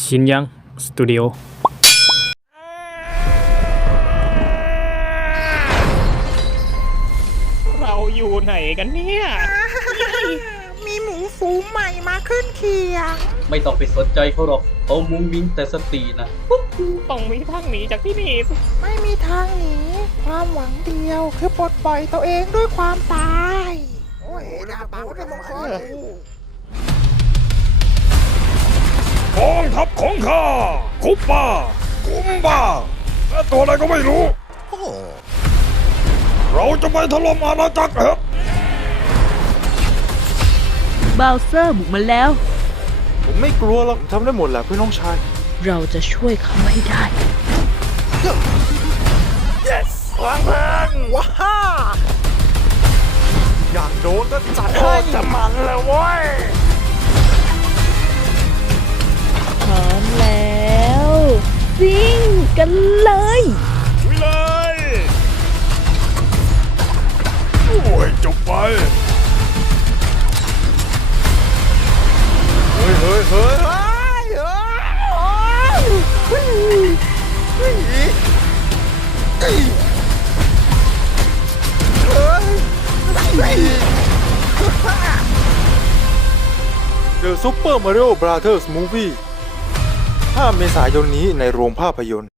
ชินยังสตูดิโอเราอยู่ไหนกันเนี่ย มีหมูฝูงใหม่มาขึ้นเคียง ไม่ต้องไปสนใจเขาหรอกเขามุ้งมิ้งแต่สตินะ ต้องมีทางหนีจากที่นี่สิไม่มีทางหนีความหวังเดียวคือปลดปล่อยตัวเองด้วยความตาย โอ้ยน่าเบาได้มงคล องทัพของข้าคุปปากุมบาและตัวอะไรก็ไม่รู้ เราจะไปถล่มอาณาจักรเห็ดบาวเซอร์บุกมาแล้ว ผมไม่กลัวหรอกผมทำได้หมดแหละเพื่อนน้องชาย เราจะช่วยเขาให้ได้ว้าอยากโดนก็จัดให้จะมันแล้วเว้ย กันเลยวิเลยโอ้ยจบไป เฮ้ยเฮ้ยเฮ้ยเฮ้ยเฮ้ยเฮ้ยเฮ้ยเฮ้ยเฮ้ยเดอะซูเปอร์มาริโอบราเธอร์สมูฟวี่5เมษายนนี้ในโรงภาพยนตร์